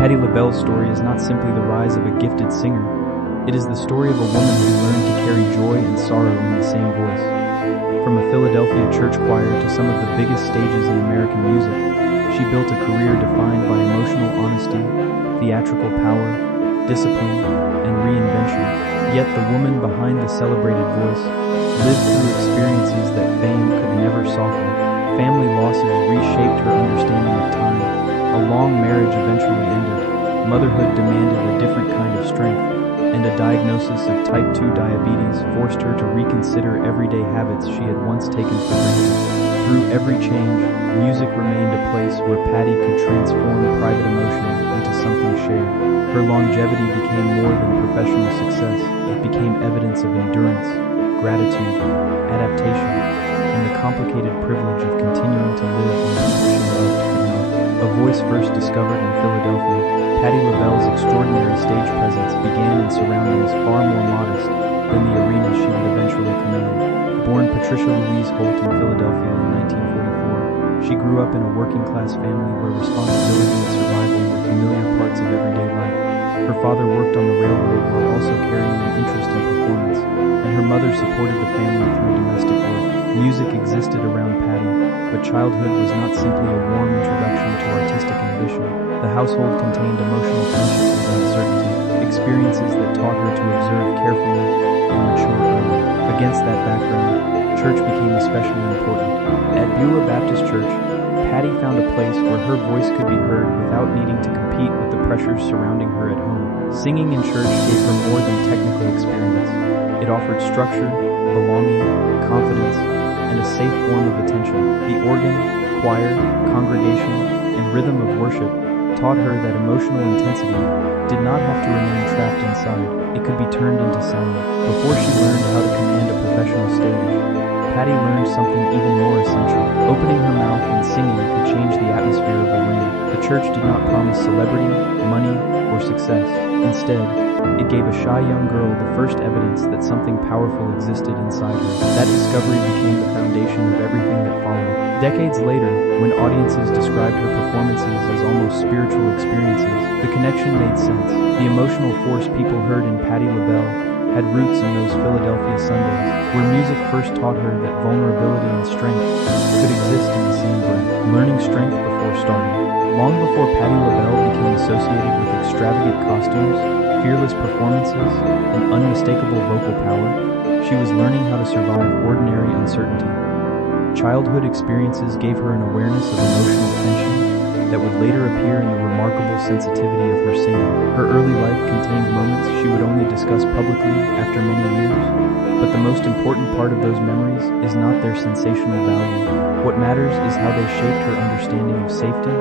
Patti LaBelle's story is not simply the rise of a gifted singer. It is the story of a woman who learned to carry joy and sorrow in the same voice. From a Philadelphia church choir to some of the biggest stages in American music, she built a career defined by emotional honesty, theatrical power, discipline, and reinvention. Yet the woman behind the celebrated voice lived through experiences that fame could never soften. Family losses reshaped her understanding of time. A long marriage eventually ended. Motherhood demanded a different kind of strength, and a diagnosis of type 2 diabetes forced her to reconsider everyday habits she had once taken for granted. Through every change, music remained a place where Patti could transform private emotion into something shared. Her longevity became more than professional success. It became evidence of endurance, gratitude, adaptation, and the complicated privilege of continuing to live when people she loved could not. A voice first discovered in Philadelphia, Patti LaBelle's extraordinary stage presence began in surroundings far more modest than the arenas she would eventually command. Born Patricia Louise Holt in Philadelphia in 1944, she grew up in a working-class family where responsibility and survival were familiar parts of everyday life. Her father worked on the railroad while also carrying an interest in performance, and her mother supported the family through domestic work. Music existed around Patti, but childhood was not simply a warm introduction to artistic ambition. The household contained emotional tension and uncertainty, experiences that taught her to observe carefully and mature early. Against that background, church became especially important. At Beulah Baptist Church, Patti found a place where her voice could be heard without needing to compete with the pressures surrounding her at home. Singing in church gave her more than technical experience. It offered structure, belonging, confidence, and a safe form of attention. The organ, choir, congregation, and rhythm of worship taught her that emotional intensity did not have to remain trapped inside. It could be turned into sound. Before she learned how to command a professional stage, Patti learned something even more essential. Opening her mouth and singing could change the atmosphere of a room. The church did not promise celebrity, money, or success. Instead, it gave a shy young girl the first evidence that something powerful existed inside her. That discovery became the foundation of everything that followed. Decades later, when audiences described her performances as almost spiritual experiences, the connection made sense. The emotional force people heard in Patti LaBelle had roots in those Philadelphia Sundays, where music first taught her that vulnerability and strength could exist in the same breath. Learning strength before starting. Long before Patti LaBelle became associated with extravagant costumes, fearless performances, and unmistakable vocal power, she was learning how to survive ordinary uncertainty. Childhood experiences gave her an awareness of emotional tension that would later appear in the remarkable sensitivity of her singing. Her early life contained moments she would only discuss publicly after many years, but the most important part of those memories is not their sensational value. What matters is how they shaped her understanding of safety,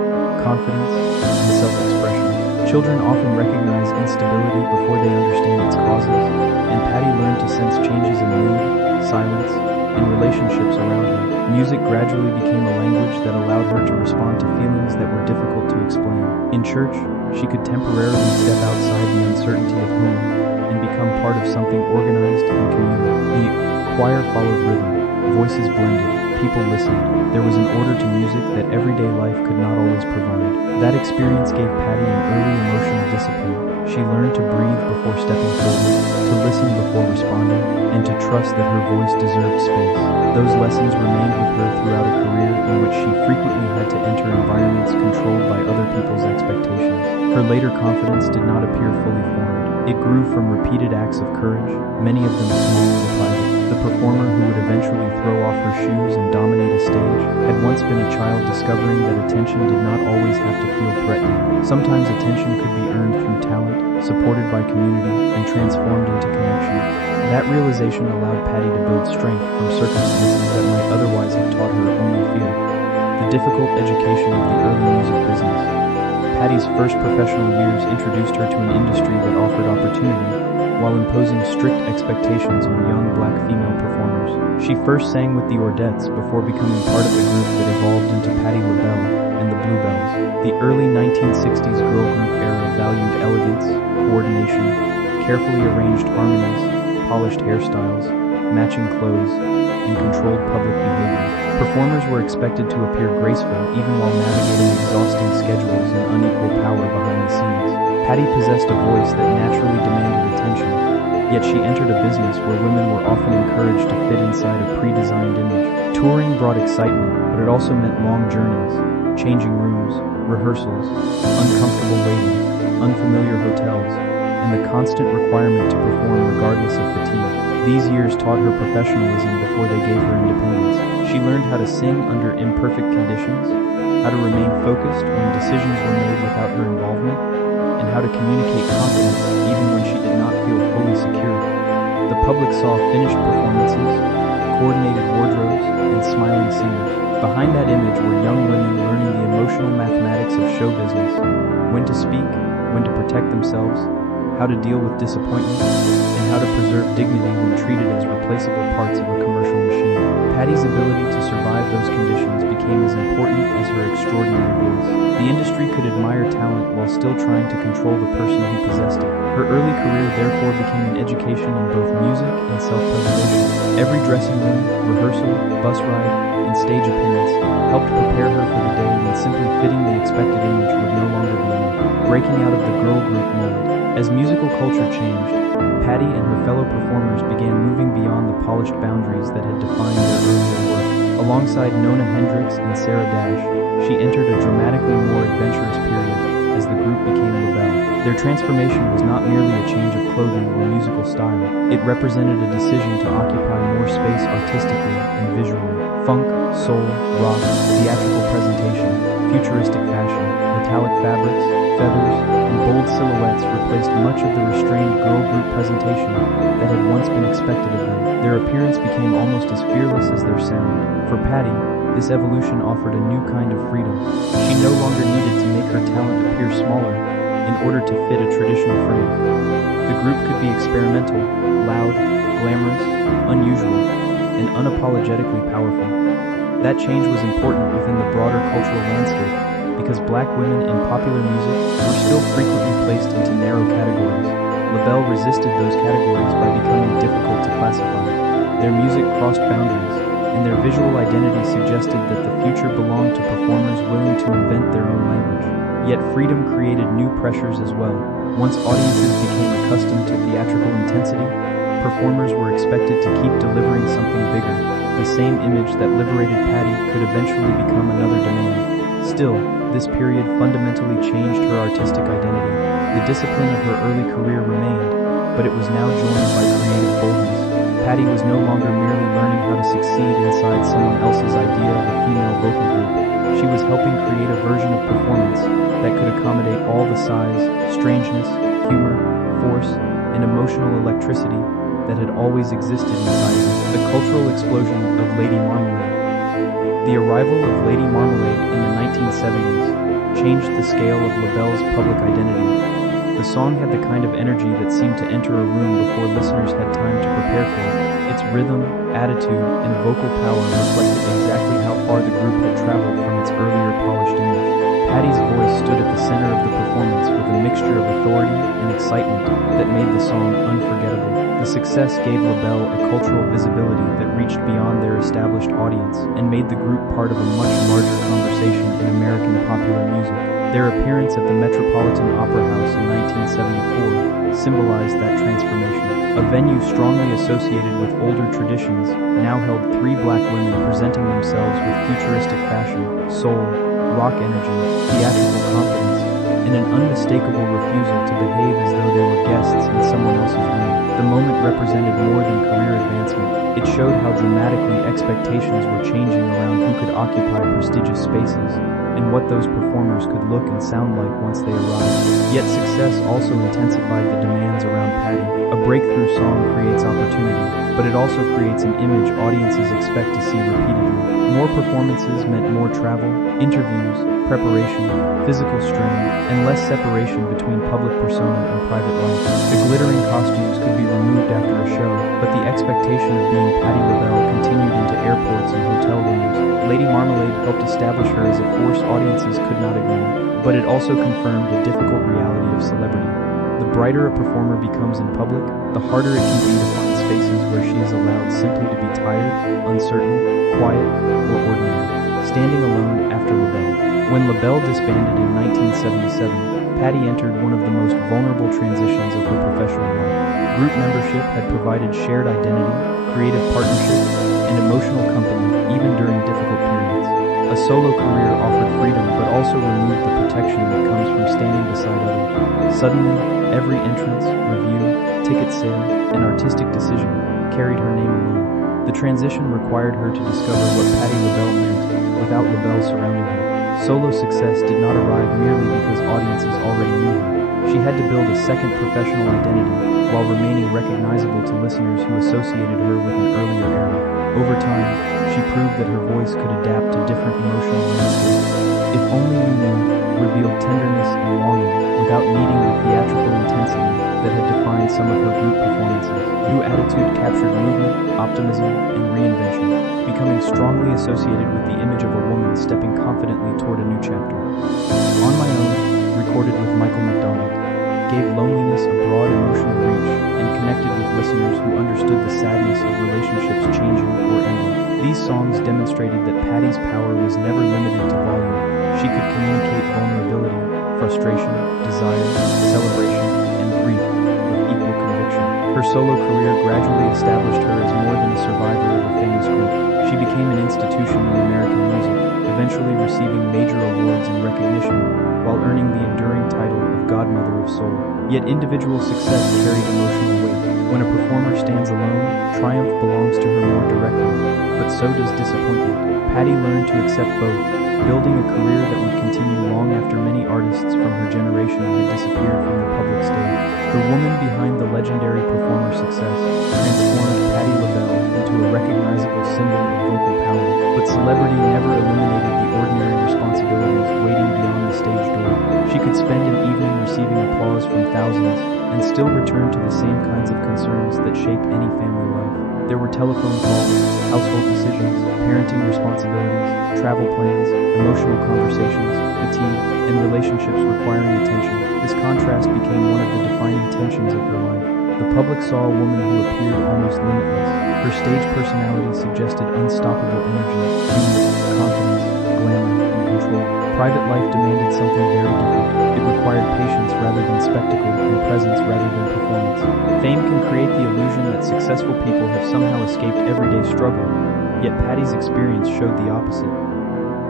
confidence, and self-expression. Children often recognize instability before they understand its causes, and Patti learned to sense changes in mood, silence, and relationships around her. Music gradually became a language that allowed her to respond to feelings that were difficult to explain. In church, she could temporarily step outside the uncertainty of home and become part of something organized and communal. The choir followed rhythm, voices blended, people listened. There was an order to music that everyday life could not always provide. That experience gave Patti an early emotional discipline. She learned to breathe before stepping forward, to listen before responding, and to trust that her voice deserved space. Those lessons remained with her throughout a career in which she frequently had to enter environments controlled by other people's expectations. Her later confidence did not appear fully formed. It grew from repeated acts of courage, many of them small and private. The performer who would eventually throw off her shoes and dominate a stage had once been a child discovering that attention did not always have to feel threatening. Sometimes attention could be earned through talent, supported by community, and transformed into connection. That realization allowed Patti to build strength from circumstances that might otherwise have taught her only fear. The difficult education of the early music business. Patti's first professional years introduced her to an industry that offered opportunity, while imposing strict expectations on young black female performers. She first sang with the Ordettes before becoming part of the group that evolved into Patti LaBelle and the Bluebells. The early 1960s girl group era valued elegance, coordination, carefully arranged harmonies, polished hairstyles, matching clothes, and controlled public behavior. Performers were expected to appear graceful even while navigating exhausting schedules and unequal power behind the scenes. Patti possessed a voice that naturally demanded attention, yet she entered a business where women were often encouraged to fit inside a pre-designed image. Touring brought excitement, but it also meant long journeys, changing rooms, rehearsals, uncomfortable waiting, unfamiliar hotels, and the constant requirement to perform regardless of fatigue. These years taught her professionalism before they gave her independence. She learned how to sing under imperfect conditions, how to remain focused when decisions were made without her involvement, and how to communicate confidence even when she did not feel fully secure. The public saw finished performances, coordinated wardrobes, and smiling singers. Behind that image were young women learning the emotional mathematics of show business, when to speak, when to protect themselves, how to deal with disappointment, and how to preserve dignity when treated as replaceable parts of a commercial machine. Patti's ability to survive those conditions became as important as her extraordinary voice. The industry could admire talent while still trying to control the person who possessed it. Her early career therefore became an education in both music and self-preservation. Every dressing room, rehearsal, bus ride, and stage appearance helped prepare her for the day when simply fitting the expected image would no longer be enough. Breaking out of the girl group mold. As musical culture changed, Patti and her fellow performers began moving beyond the polished boundaries that had defined their earlier work. Alongside Nona Hendrix and Sarah Dash, she entered a dramatically more adventurous period as the group became LaBelle. Their transformation was not merely a change of clothing or musical style. It represented a decision to occupy more space artistically and visually. Funk, soul, rock, theatrical presentation, futuristic fashion, metallic fabrics, feathers, and bold silhouettes replaced much of the restrained girl group presentation that had once been expected of them. Their appearance became almost as fearless as their sound. For Patti, this evolution offered a new kind of freedom. She no longer needed to make her talent appear smaller in order to fit a traditional frame. The group could be experimental, loud, glamorous, unusual, and unapologetically powerful. That change was important within the broader cultural landscape, because black women in popular music were still frequently placed into narrow categories. LaBelle resisted those categories by becoming difficult to classify. Their music crossed boundaries, and their visual identity suggested that the future belonged to performers willing to invent their own language. Yet freedom created new pressures as well. Once audiences became accustomed to theatrical intensity, performers were expected to keep delivering something bigger. The same image that liberated Patti could eventually become another demand. Still, this period fundamentally changed her artistic identity. The discipline of her early career remained, but it was now joined by creative boldness. Patti was no longer merely learning how to succeed inside someone else's idea of a female vocal group. She was helping create a version of performance that could accommodate all the size, strangeness, humor, force, and emotional electricity that had always existed inside her. The cultural explosion of Lady Marmalade. The arrival of Lady Marmalade in the 1970s changed the scale of LaBelle's public identity. The song had the kind of energy that seemed to enter a room before listeners had time to prepare for it. Its rhythm, attitude, and vocal power reflected exactly how far the group had traveled from its earlier polished image. Patti's voice stood at the center of the performance with a mixture of authority and excitement that made the song unforgettable. The success gave LaBelle a cultural visibility that reached beyond their established audience and made the group part of a much larger conversation in American popular music. Their appearance at the Metropolitan Opera House in 1974 symbolized that transformation. A venue strongly associated with older traditions now held 3 black women presenting themselves with futuristic fashion, soul, rock energy, theatrical confidence, and an unmistakable refusal to behave as though they were guests in someone else's room. The moment represented more than career advancement. It showed how dramatically expectations were changing around who could occupy prestigious spaces and what those performers could look and sound like once they arrived. Yet success also intensified the demands around Patti. A breakthrough song creates opportunity, but it also creates an image audiences expect to see repeatedly. More performances meant more travel, interviews, preparation, physical strain, and less separation between public persona and private life. The glittering costumes could be removed after a show, but the expectation of being Patti LaBelle continued into airports and hotel rooms. Lady Marmalade helped establish her as a force audiences could not ignore, but it also confirmed a difficult reality of celebrity. The brighter a performer becomes in public, the harder it can be to find spaces where she is allowed simply to be tired, uncertain, quiet, or ordinary. Standing alone after LaBelle. When LaBelle disbanded in 1977, Patti entered one of the most vulnerable transitions of her professional life. Group membership had provided shared identity, creative partnership, and emotional company even during difficult periods. A solo career offered freedom but also removed the protection that comes from standing beside others. Suddenly, every entrance, review, ticket sale, and artistic decision carried her name alone. The transition required her to discover what Patti LaBelle meant without LaBelle surrounding her. Solo success did not arrive merely because audiences already knew her. She had to build a second professional identity while remaining recognizable to listeners who associated her with an earlier era. Over time, she proved that her voice could adapt to different emotional landscapes. If Only You Knew revealed tenderness and longing without needing the theatrical intensity that had defined some of her group performances. New Attitude captured movement, optimism, and reinvention, becoming strongly associated with the image of a woman stepping confidently toward a new chapter. On My Own, recorded with Michael McDonald, gave loneliness a broad emotional reach and connected with listeners who understood the sadness of relationships changing or ending. These songs demonstrated that Patti's power was never limited to volume. She could communicate vulnerability, frustration, desire, celebration, and grief with equal conviction. Her solo career gradually established her as more than a survivor of a famous group. She became an institution in American music, eventually receiving major awards and recognition while earning the enduring title of Godmother of Soul. Yet individual success carried emotional weight. When a performer stands alone, triumph belongs to her more directly, but so does disappointment. Patti learned to accept both, building a career that would continue long after many artists from her generation had disappeared from the public stage. The woman behind the legendary performer success transformed Patti LaBelle into a recognizable symbol of vocal power, but celebrity never eliminated the ordinary responsibilities waiting beyond the stage door. She could spend an evening receiving applause from thousands and still return to the same kinds of concerns that shape any family life. There were telephone calls, household decisions, parenting responsibilities, travel plans, emotional conversations, fatigue, and relationships requiring attention. This contrast became one of the defining tensions of her life. The public saw a woman who appeared almost limitless. Her stage personality suggested unstoppable energy, humor, confidence, glamour, and control. Private life demanded something very different. It required patience rather than spectacle and presence rather than performance. Fame can create the illusion that successful people have somehow escaped everyday struggle, yet Patti's experience showed the opposite.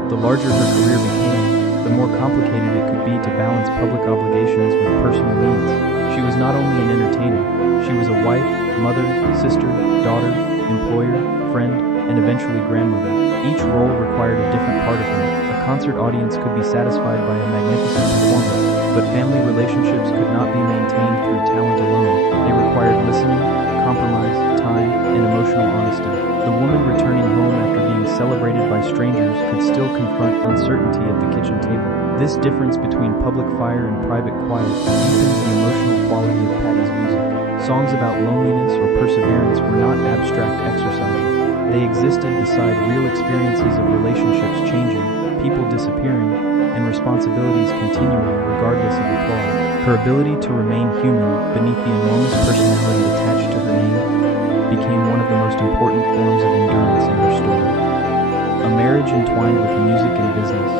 The larger her career became, the more complicated it could be to balance public obligations with personal needs. She was not only an entertainer, she was a wife, mother, sister, daughter, employer, friend, and eventually grandmother. Each role required a different part of her. A concert audience could be satisfied by a magnificent performance, but family relationships could not be maintained through talent alone. They required listening, compromise, time, and emotional honesty. The woman returning home after being celebrated by strangers could still confront uncertainty at the kitchen table. This difference between public fire and private quiet deepens the emotional quality of Patti's music. Songs about loneliness or perseverance were not abstract exercises. They existed beside real experiences of relationships changing, people disappearing, and responsibilities continuing regardless of applause. Her ability to remain human beneath the enormous personality attached to her name became one of the most important forms of endurance in her story. A marriage entwined with music and business,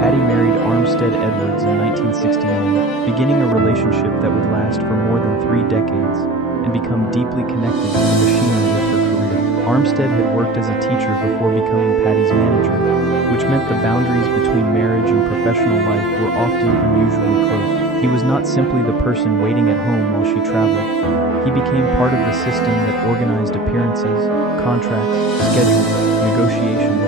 Patti married Armstead Edwards in 1969, beginning a relationship that would last for more than 3 decades and become deeply connected to the machinery of her career. Armstead had worked as a teacher before becoming Patti's manager, which meant the boundaries between marriage and professional life were often unusually close. He was not simply the person waiting at home while she traveled. He became part of the system that organized appearances, contracts, schedules, negotiations,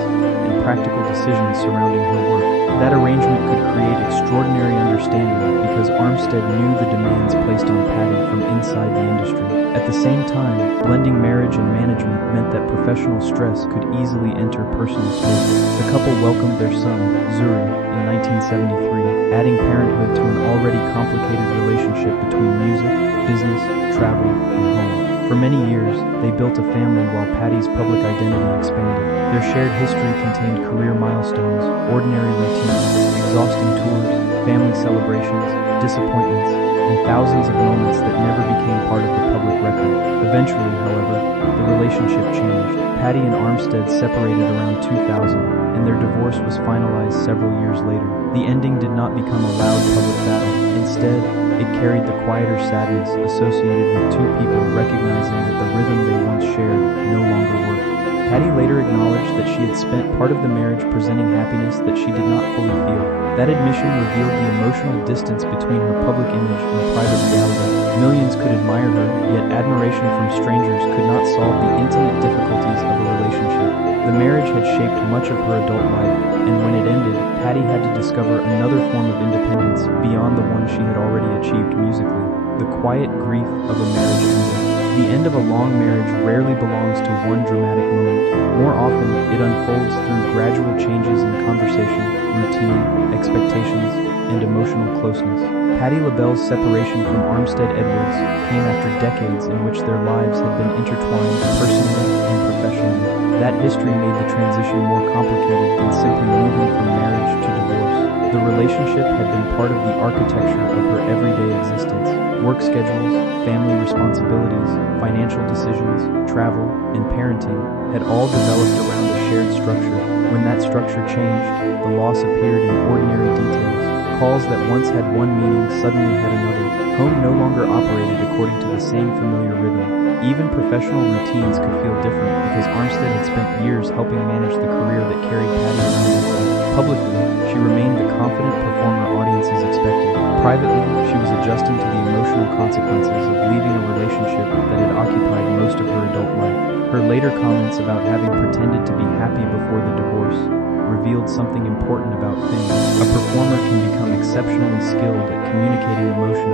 and practical decisions surrounding her work. That arrangement could create extraordinary understanding because Armstead knew the demands placed on Patti from inside the industry. At the same time, blending marriage and management meant that professional stress could easily enter personal space. The couple welcomed their son, Zuri, in 1973, adding parenthood to an already complicated relationship between music, business, travel, and home. For many years, they built a family while Patti's public identity expanded. Their shared history contained career milestones, ordinary routines, exhausting tours, family celebrations, disappointments, and thousands of moments that never became part of the public record. Eventually, however, the relationship changed. Patti and Armstead separated around 2000, and their divorce was finalized several years later. The ending did not become a loud public battle. Instead, it carried the quieter sadness associated with two people recognizing that the rhythm they once shared no longer worked. Patti later acknowledged that she had spent part of the marriage presenting happiness that she did not fully feel. That admission revealed the emotional distance between her public image and private reality. Millions could admire her, yet admiration from strangers could not solve the intimate difficulties of a relationship. The marriage had shaped much of her adult life, and when it ended, Patti had to discover another form of independence beyond the one she had already achieved musically. The quiet grief of a marriage ending. The end of a long marriage rarely belongs to one dramatic moment. More often, it unfolds through gradual changes in conversation, routine, expectations, and emotional closeness. Patti LaBelle's separation from Armstead Edwards came after decades in which their lives had been intertwined personally and professionally. That history made the transition more complicated than simply moving from marriage to divorce. The relationship had been part of the architecture of her everyday existence. Work schedules, family responsibilities, financial decisions, travel, and parenting had all developed around a shared structure. When that structure changed, the loss appeared in ordinary details. Calls that once had one meaning suddenly had another. Home no longer operated according to the same familiar rhythm. Even professional routines could feel different because Armstead had spent years helping manage the career that carried Patti around the world. Publicly, she remained the confident performer audiences expected. Privately, she was adjusting to the emotional consequences of leaving a relationship that had occupied most of her adult life. Her later comments about having pretended to be happy before the divorce revealed something important about fame. A performer can become exceptionally skilled at communicating emotion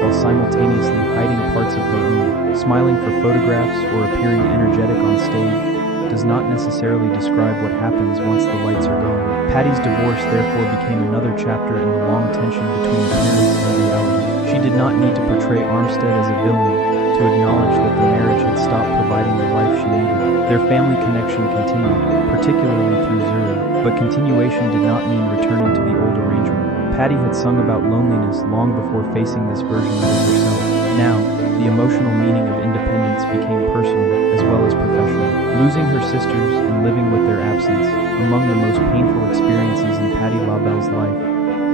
while simultaneously hiding parts of her own. Smiling for photographs or appearing energetic on stage does not necessarily describe what happens once the lights are gone. Patti's divorce therefore became another chapter in the long tension between appearance and reality. She did not need to portray Armstead as a villain to acknowledge that the marriage had stopped providing the life she needed. Their family connection continued, particularly through Zuri, but continuation did not mean returning to the old arrangement. Patti had sung about loneliness long before facing this version of herself. Now, the emotional meaning of independence became personal as well as professional. Losing her sisters and living with their absence, among the most painful experiences in Patti LaBelle's life,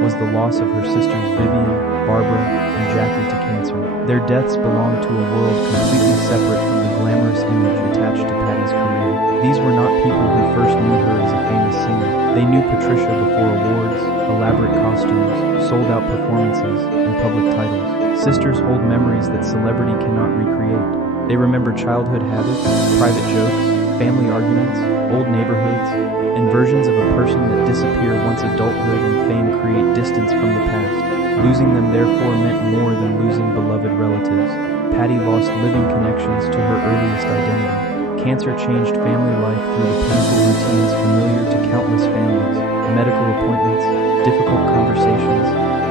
was the loss of her sisters Vivian, Barbara, and Jackie to cancer. Their deaths belonged to a world completely separate from the glamorous image attached to Patti's career. These were not people who first knew her as a famous singer. They knew Patricia before awards, elaborate costumes, sold-out performances, and public titles. Sisters hold memories that celebrity cannot recreate. They remember childhood habits, private jokes, family arguments, old neighborhoods, and versions of a person that disappear once adulthood and fame create distance from the past. Losing them therefore meant more than losing beloved relatives. Patti lost living connections to her earliest identity. Cancer changed family life through the painful routines familiar to countless families: medical appointments, difficult conversations,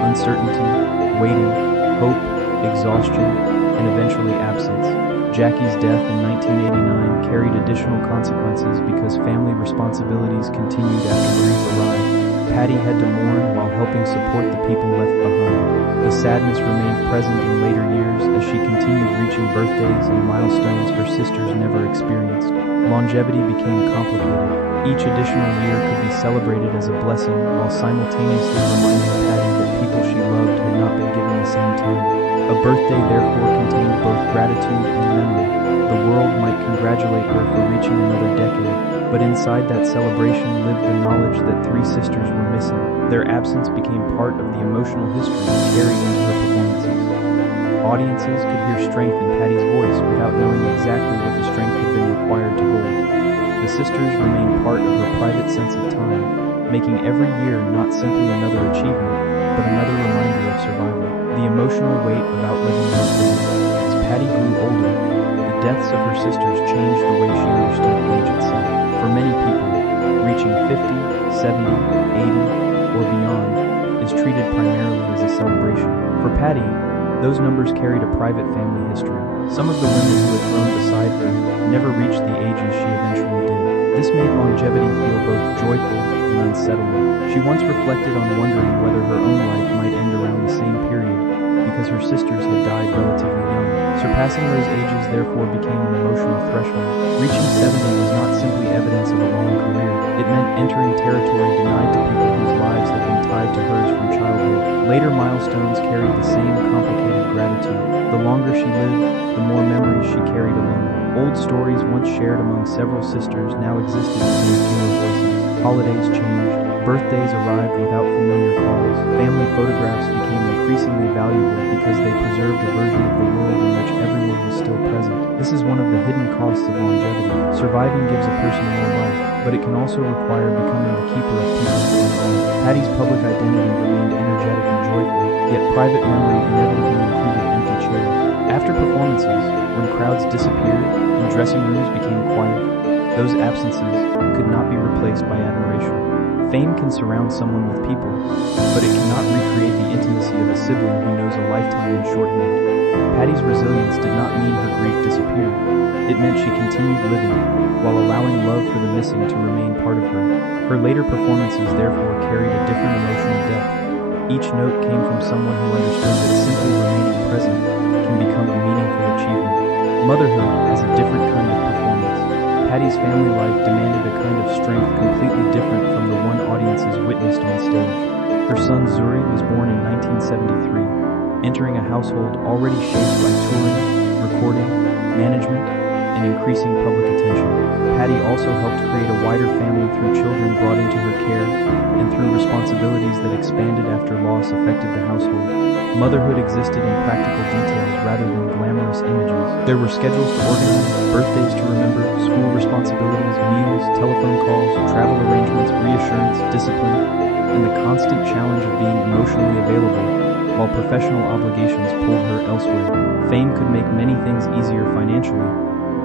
uncertainty, waiting, hope, exhaustion, and eventually absence. Jackie's death in 1989 carried additional consequences because family responsibilities continued after grief arrived. Patti had to mourn while helping support the people left behind. The sadness remained present in later years as she continued reaching birthdays and milestones her sisters never experienced. Longevity became complicated. Each additional year could be celebrated as a blessing while simultaneously reminding Patti that people she loved had not been given the same time. A birthday therefore contained both gratitude and memory. The world might congratulate her for reaching another decade, but inside that celebration lived the knowledge that three sisters were missing. Their absence became part of the emotional history carried into her performances. Audiences could hear strength in Patti's voice without knowing exactly what the strength had been required to hold. The sisters remained part of her private sense of time, making every year not simply another achievement, but another reminder of survival. The emotional weight of outliving loved ones. As Patti grew older, the deaths of her sisters changed the way she understood age itself. For many people, reaching 50, 70, 80, or beyond is treated primarily as a celebration. For Patti, those numbers carried a private family history. Some of the women who had grown beside her never reached the ages she eventually did. This made longevity feel both joyful and unsettling. She once reflected on wondering whether her own life might end around the same period because her sisters had died relatively young. Surpassing those ages therefore became an emotional threshold. Reaching 70 was not simply evidence of a long career. It meant entering territory denied to people whose lives had been tied to hers from childhood. Later milestones carried the same complicated gratitude. The longer she lived, the more memories she carried alone. Old stories once shared among several sisters now existed within fewer voices. Holidays changed. Birthdays arrived without familiar calls. Family photographs became increasingly valuable because they preserved a version of the world in which everyone was still present. This is one of the hidden costs of longevity. Surviving gives a person more life, but it can also require becoming the keeper of people's own. Patty's public identity remained energetic and joyful, yet private memory inevitably included empty chairs. After performances, when crowds disappeared and dressing rooms became quiet, those absences could not be replaced by admiration. Fame can surround someone with people, but it cannot recreate the intimacy of a sibling who knows a lifetime in shorthand. Patty's resilience did not mean her grief disappeared. It meant she continued living, while allowing love for the missing to remain part of her. Her later performances therefore carried a different emotional depth. Each note came from someone who understood that simply remaining present can become a meaningful achievement. Motherhood has a different kind of performance. Patty's family life demanded a kind of strength completely different from the one audiences witnessed on stage. Her son Zuri was born in 1973, entering a household already shaped by touring, recording, management, and increasing public attention. Patty also helped create a wider family through children brought into her care and through responsibilities that expanded after loss affected the household. Motherhood existed in practical details rather than glamorous images. There were schedules to organize, birthdays to remember, school responsibilities, meals, telephone calls, travel arrangements, reassurance, discipline, and the constant challenge of being emotionally available, while professional obligations pulled her elsewhere. Fame could make many things easier financially,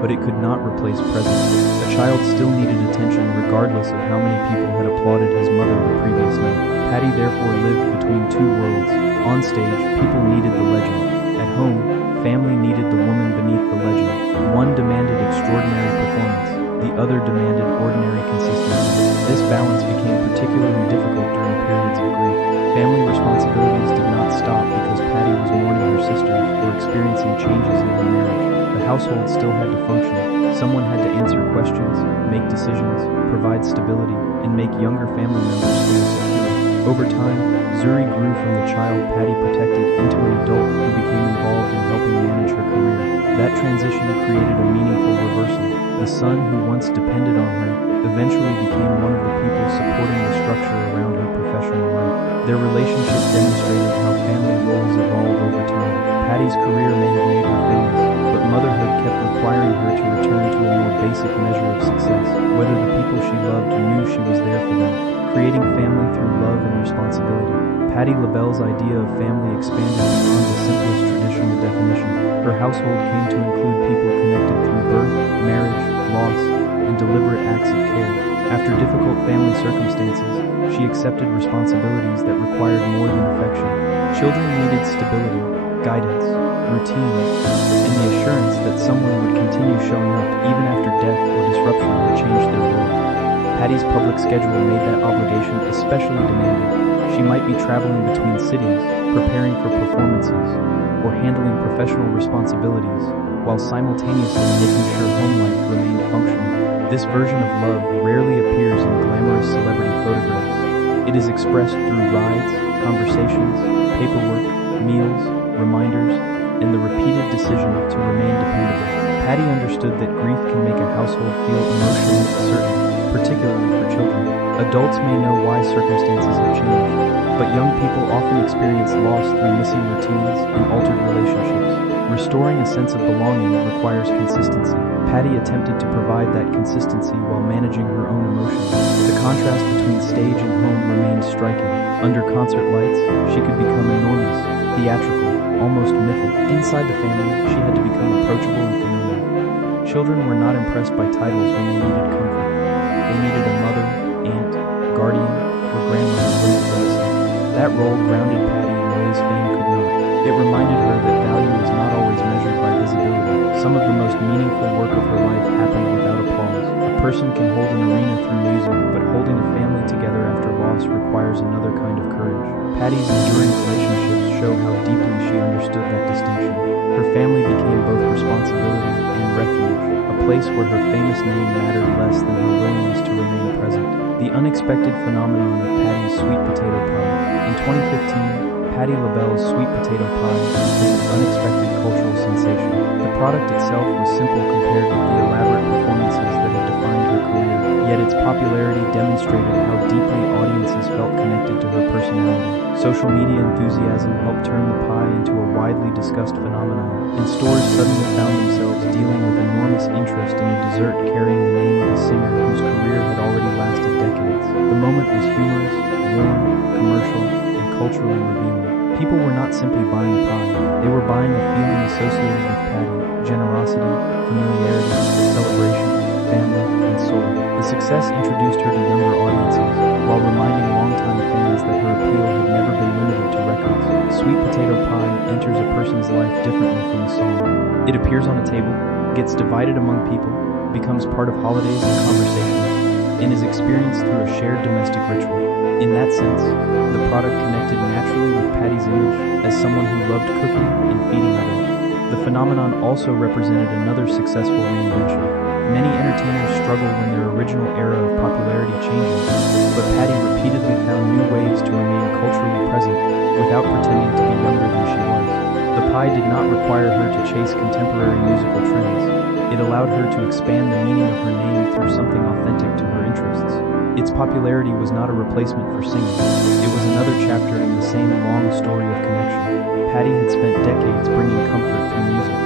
but it could not replace presence. A child still needed attention regardless of how many people had applauded his mother the previous night. Patty therefore lived between two worlds. On stage, people needed the legend. At home, family needed the woman beneath the legend. One demanded extraordinary performance, the other demanded ordinary consistency. This balance became particularly difficult during periods of grief. Family responsibilities did not stop because Patty was mourning her sisters or experiencing changes in her marriage. The household still had to function. Someone had to answer questions, make decisions, provide stability, and make younger family members feel secure. Over time, Zuri grew from the child Patty protected into an adult who became involved in helping manage her career. That transition created a meaningful reversal. The son who once depended on her eventually became one of the people supporting the structure around her professional life. Their relationship demonstrated how family roles evolve over time. Patty's career may have made her famous, but motherhood kept requiring her to return to a more basic measure of success, whether the people she loved knew she was there for them. Creating family through love and responsibility. Patti LaBelle's idea of family expanded beyond the simplest traditional definition. Her household came to include people connected through birth, marriage, loss, and deliberate acts of care. After difficult family circumstances, she accepted responsibilities that required more than affection. Children needed stability, guidance, routine, and the assurance that someone would continue showing up even after death or disruption had changed their world. Patty's public schedule made that obligation especially demanding. She might be traveling between cities, preparing for performances, or handling professional responsibilities, while simultaneously making sure home life remained functional. This version of love rarely appears in glamorous celebrity photographs. It is expressed through rides, conversations, paperwork, meals, reminders, and the repeated decision to remain dependable. Patty understood that grief can make a household feel emotionally uncertain, particularly for children. Adults may know why circumstances have changed, but young people often experience loss through missing routines and altered relationships. Restoring a sense of belonging requires consistency. Patty attempted to provide that consistency while managing her own emotions. The contrast between stage and home remained striking. Under concert lights, she could become enormous, theatrical, almost mythic. Inside the family, she had to become approachable and familiar. Children were not impressed by titles when they needed comfort. They needed a mother, aunt, guardian, or grandmother willing to listen. That role grounded Patty in ways fame could not. It reminded her that value is not always measured by visibility. Some of the most meaningful work of her life happened without applause. A person can hold an arena through music, but holding a family together after loss requires another kind of courage. Patty's enduring relationships show how deeply she understood that distinction. her family became both responsibility and refuge, a place where her famous name mattered less than her willingness to remain present. The unexpected phenomenon of Patti's sweet potato pie. In 2015, Patti LaBelle's sweet potato pie became an unexpected cultural sensation. The product itself was simple compared with the elaborate performances that had defined her career, yet its popularity demonstrated how deeply audiences felt connected to her personality. Social media enthusiasm helped turn the pie into a widely discussed phenomenon, and stores suddenly found themselves dealing with enormous interest in a dessert carrying the name of a singer whose career had already lasted decades. The moment was humorous, warm, commercial, and culturally revealing. People were not simply buying pie, they were buying a feeling associated with Patti: generosity, familiarity, celebration, family, and soul. The success introduced her to younger audiences, while reminding longtime fans that her appeal had never been limited to records. Sweet potato pie enters a person's life differently from a song. It appears on a table, gets divided among people, becomes part of holidays and conversations, and is experienced through a shared domestic ritual. In that sense, the product connected naturally with Patti's image as someone who loved cooking and feeding others. The phenomenon also represented another successful reinvention. Many entertainers struggle when their original era of popularity changes, but Patti repeatedly found new ways to remain culturally present without pretending to be younger than she was. The pie did not require her to chase contemporary musical trends. It allowed her to expand the meaning of her name through something authentic to her interests. Its popularity was not a replacement for singing. It was another chapter in the same long story of connection. Patti had spent decades bringing comfort through music.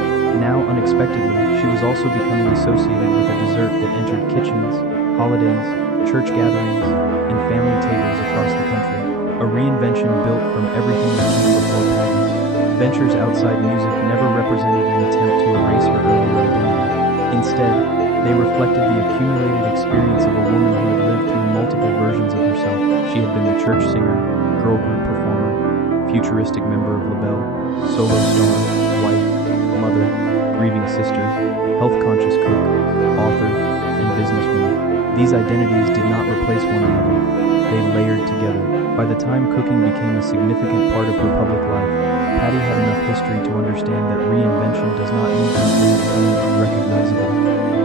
Now, unexpectedly, she was also becoming associated with a dessert that entered kitchens, holidays, church gatherings, and family tables across the country. A reinvention built from everything that came before Patti's. Ventures outside music never represented an attempt to erase her earlier identity. Instead, they reflected the accumulated experience of a woman who had lived through multiple versions of herself. She had been the church singer, girl group performer, futuristic member of LaBelle, solo star, wife, mother, grieving sister, health-conscious cook, author, and businesswoman. These identities did not replace one another. They layered together. By the time cooking became a significant part of her public life, Patti had enough history to understand that reinvention does not mean becoming unrecognizable.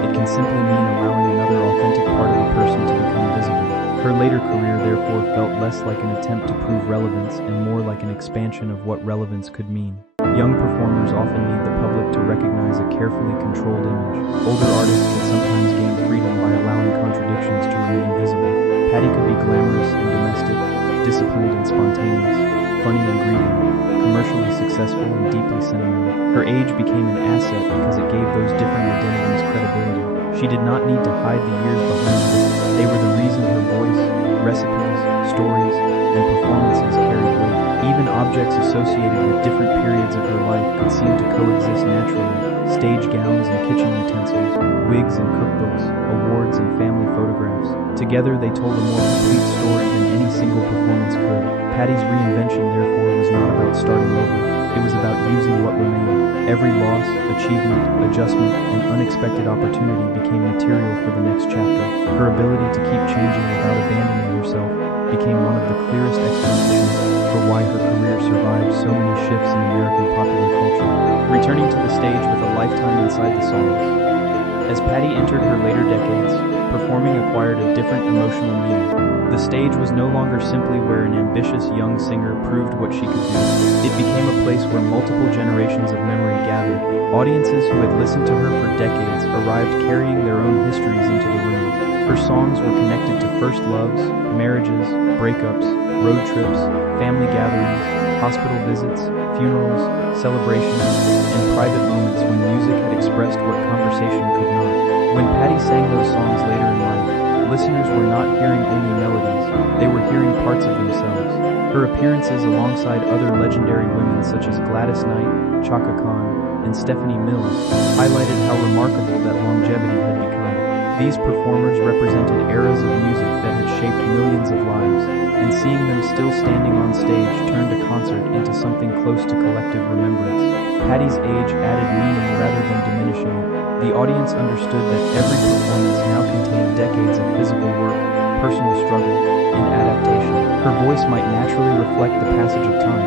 It can simply mean allowing another authentic part of a person to become visible. Her later career therefore felt less like an attempt to prove relevance and more like an expansion of what relevance could mean. Young performers often need the public to recognize a carefully controlled image. Older artists can sometimes gain freedom by allowing contradictions to remain visible. Patti could be glamorous and domestic, disciplined and spontaneous, funny and grieving, commercially successful and deeply sentimental. Her age became an asset because it gave those different identities credibility. She did not need to hide the years behind her. They were the reason her voice, recipes, stories, and performances carried weight. Even objects associated with different periods of her life could seem to coexist naturally. Stage gowns and kitchen utensils, wigs and cookbooks, awards and family photographs. Together they told a more complete story than any single performance could. Patti's reinvention, therefore, was not about starting over. It was about using what remained. Every loss, achievement, adjustment, and unexpected opportunity became material for the next chapter. Her ability to keep changing without abandoning herself became one of the clearest explanations for why her career survived so many shifts in American popular culture. Returning to the stage with a lifetime inside the songs. As Patti entered her later decades, performing acquired a different emotional meaning. The stage was no longer simply where an ambitious young singer proved what she could do. It became a place where multiple generations of memory gathered. Audiences who had listened to her for decades arrived carrying their own histories into the room. Her songs were connected to first loves, marriages, breakups, road trips, family gatherings, hospital visits, funerals, celebrations, and private moments when music had expressed what conversation could not. When Patti sang those songs later in life, listeners were not hearing only melodies, they were hearing parts of themselves. Her appearances alongside other legendary women such as Gladys Knight, Chaka Khan, and Stephanie Mills highlighted how remarkable that longevity had become. These performers represented eras of music that had shaped millions of lives, and seeing them still standing on stage turned a concert into something close to collective remembrance. Patti's age added meaning rather than diminishing it. The audience understood that every performance now contained decades of physical work, personal struggle, and adaptation. Her voice might naturally reflect the passage of time,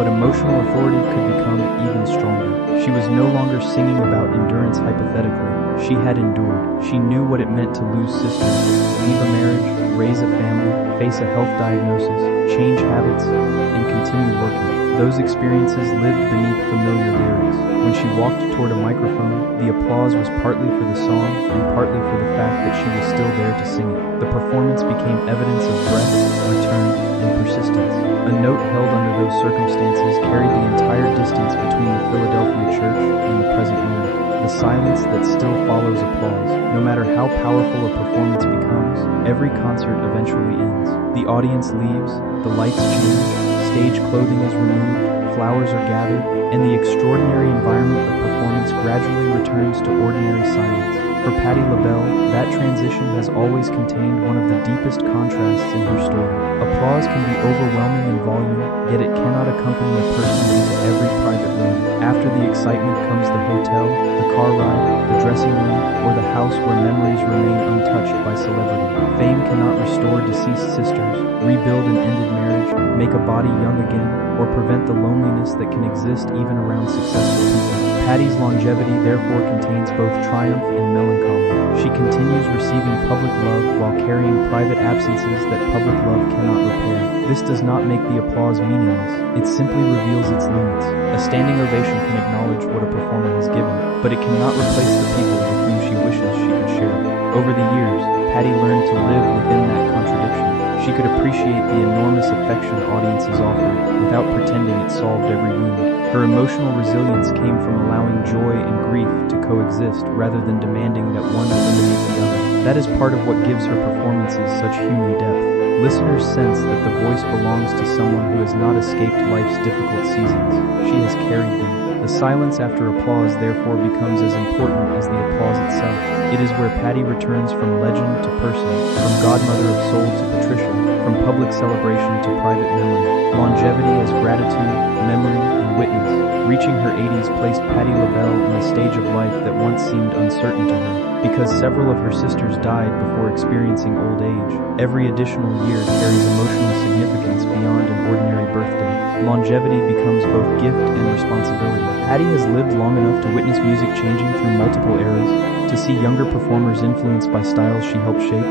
but emotional authority could become even stronger. She was no longer singing about endurance hypothetically. She had endured. She knew what it meant to lose sisters, leave a marriage, raise a family, face a health diagnosis, change habits, and continue working. Those experiences lived beneath familiar lyrics. When she walked toward a microphone, the applause was partly for the song and partly for the fact that she was still there to sing it. The performance became evidence of breadth, return, and persistence. A note held under those circumstances carried the entire distance between the Philadelphia church and the present moment. The silence that still follows applause. No matter how powerful a performance becomes, every concert eventually ends. The audience leaves, the lights change, stage clothing is removed, flowers are gathered, and the extraordinary environment of performance gradually returns to ordinary silence. For Patti LaBelle, that transition has always contained one of the deepest contrasts in her story. Applause can be overwhelming in volume, yet it cannot accompany a person into every private room. After the excitement comes the hotel, the car ride, the dressing room, or the house where memories remain untouched by celebrity. Fame cannot restore deceased sisters, rebuild an ended marriage, make a body young again, or prevent the loneliness that can exist even around successful people. Patti's longevity therefore contains both triumph and melancholy. She continues receiving public love while carrying private absences that public love cannot repair. This does not make the applause meaningless. It simply reveals its limits. A standing ovation can acknowledge what a performer has given, but it cannot replace the people with whom she wishes she could share it. Over the years, Patti learned to live within that contradiction. She could appreciate the enormous affection audiences offered without pretending it solved every wound. Her emotional resilience came from allowing joy and grief to coexist rather than demanding that one eliminate the other. That is part of what gives her performances such human depth. Listeners sense that the voice belongs to someone who has not escaped life's difficult seasons. She has carried them. The silence after applause therefore becomes as important as the applause itself. It is where Patti returns from legend to person, from godmother of soul to Patricia, from public celebration to private memory. Longevity as gratitude, memory, and witness. Reaching her 80s placed Patti LaBelle in a stage of life that once seemed uncertain to her. Because several of her sisters died before experiencing old age, every additional year carries emotional significance beyond an ordinary birthday. Longevity becomes both gift and responsibility. Patti has lived long enough to witness music changing through multiple eras, to see younger performers influenced by styles she helped shape,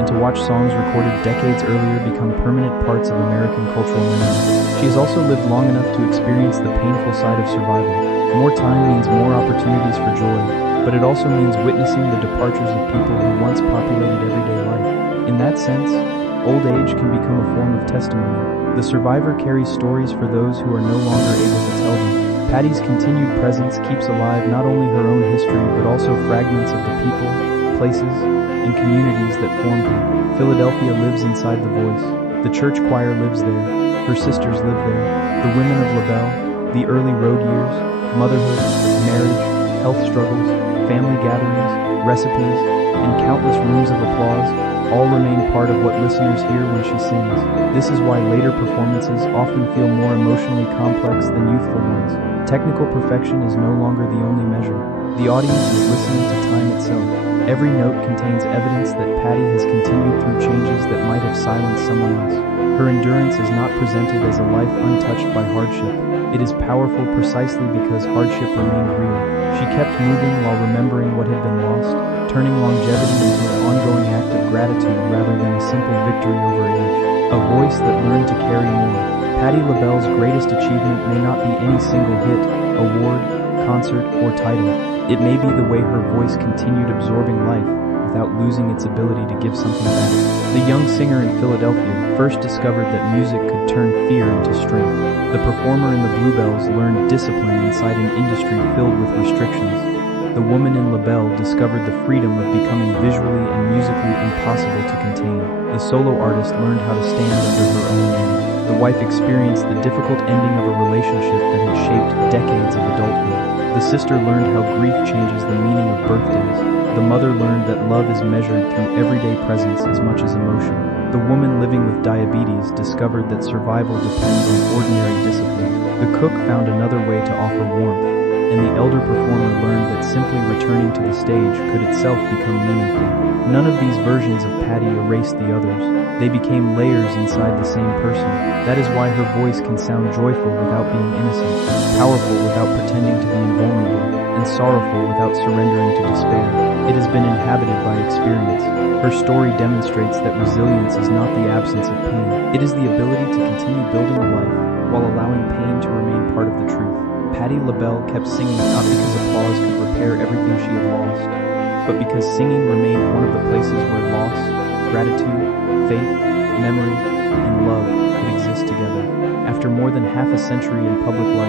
and to watch songs recorded decades earlier become permanent parts of American cultural memory. She has also lived long enough to experience the painful side of survival. More time means more opportunities for joy, but it also means witnessing the departures of people who once populated everyday life. In that sense, old age can become a form of testimony. The survivor carries stories for those who are no longer able to tell them. Patti's continued presence keeps alive not only her own history but also fragments of the people, places, and communities that formed her. Philadelphia lives inside the voice. The church choir lives there. Her sisters live there. The women of LaBelle, the early road years, motherhood, marriage, health struggles, family gatherings, recipes, and countless rooms of applause all remain part of what listeners hear when she sings. This is why later performances often feel more emotionally complex than youthful ones. Technical perfection is no longer the only measure. The audience is listening to time itself. Every note contains evidence that Patti has continued through changes that might have silenced someone else. Her endurance is not presented as a life untouched by hardship. It is powerful precisely because hardship remained real. She kept moving while remembering what had been lost, turning longevity into an ongoing act of gratitude rather than a simple victory over age. A voice that learned to carry more. Patti LaBelle's greatest achievement may not be any single hit, award, concert, or title. It may be the way her voice continued absorbing life without losing its ability to give something back. The young singer in Philadelphia first discovered that music could turn fear into strength. The performer in the Bluebells learned discipline inside an industry filled with restrictions. The woman in LaBelle discovered the freedom of becoming visually and musically impossible to contain. The solo artist learned how to stand under her own name. The wife experienced the difficult ending of a relationship that had shaped decades of adulthood. The sister learned how grief changes the meaning of birthdays. The mother learned that love is measured through everyday presence as much as emotion. The woman living with diabetes discovered that survival depends on ordinary discipline. The cook found another way to offer warmth. and the elder performer learned that simply returning to the stage could itself become meaningful. None of these versions of Patti erased the others. They became layers inside the same person. That is why her voice can sound joyful without being innocent, powerful without pretending to be invulnerable, and sorrowful without surrendering to despair. It has been inhabited by experience. Her story demonstrates that resilience is not the absence of pain. It is the ability to continue building a life while allowing pain to remain part of the truth. Patti LaBelle kept singing not because applause could repair everything she had lost, but because singing remained one of the places where loss, gratitude, faith, memory, and love could exist together. After more than half a century in public life,